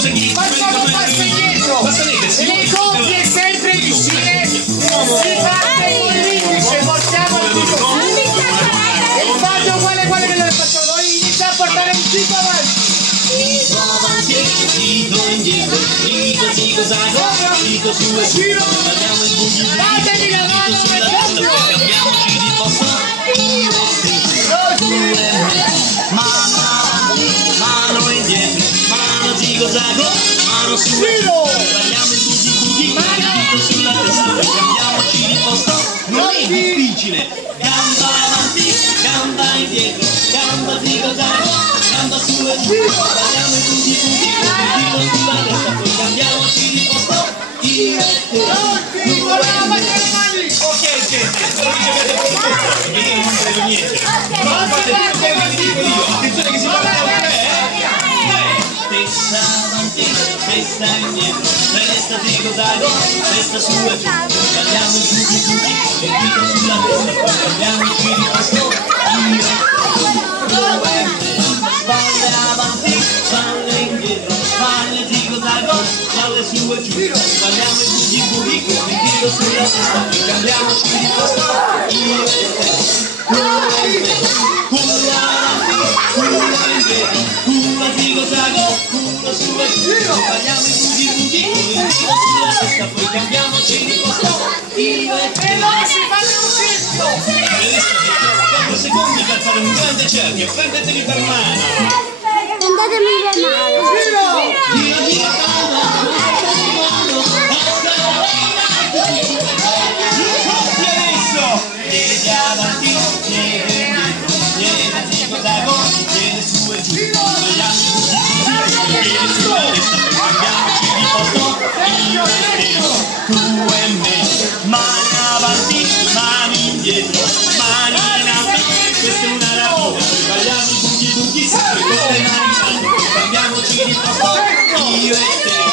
facciamo un passo indietro, le compie sempre vicine, si parte con l'indice, portiamo il dito, e fate uguale che lo faccio noi, inizia a portare un dito avanti. Dito avanti, dito indietro, dito zigozago, dito su e su, balliamo il boogie boogie, Datevi la mano, dito sulla testa, poi cambiamoci di posto, io e te, tu e me, mano avanti, mano indietro, mano zigozago, mano su e su, balliamo il boogie boogie, dito sulla testa, poi cambiamoci di posto, non è difficile, gamba avanti, gamba indietro, gamba zigozago, gamba su e giù, balliamo i boogie boogie, dito sulla testa, poi cambiamoci di posto, io e te, tu e me. Ok gente, spero che avete apprezzato, perché io non credo niente. Ma fate tutto quello che vi dico io, attenzione che si parte da 3, Testa avanti, testa indietro, testa zigozago, testa su e giù, balliamo i boogie boogie, il dito sulla testa, poi cambiamoci di posto, io e te, tu e me. Spalle avanti, spalle indietro, spalle zigozago, spalle su e giù, balliamo i boogie boogie, il dito sulla testa, poi cambiamoci di posto, io e te, tu e me. Culla avanti, culla indietro, culla zigozago, culla su e giù, balliamo i boogie boogie, il dito sulla testa, poi cambiamoci di posto, io e te. E noi si fanno un cerchio. adesso avete 4 secondi per fare un grande cerchio, prendetevi per mano. Andatemi in mano. Gira, gira, mano, mano, Tutti adesso! piedi avanti, piedi indietro, piedi zigozago, piedi su e giù, balliamo i boogie boogie, piedi sulla testa, poi cambiamoci di posto, io e te, tu e me, mani avanti, mani indietro, mani in alto, questa è una rapina, poi balliamo i boogie boogie, sempre con le mani in alto, poi cambiamoci di posto, io e te.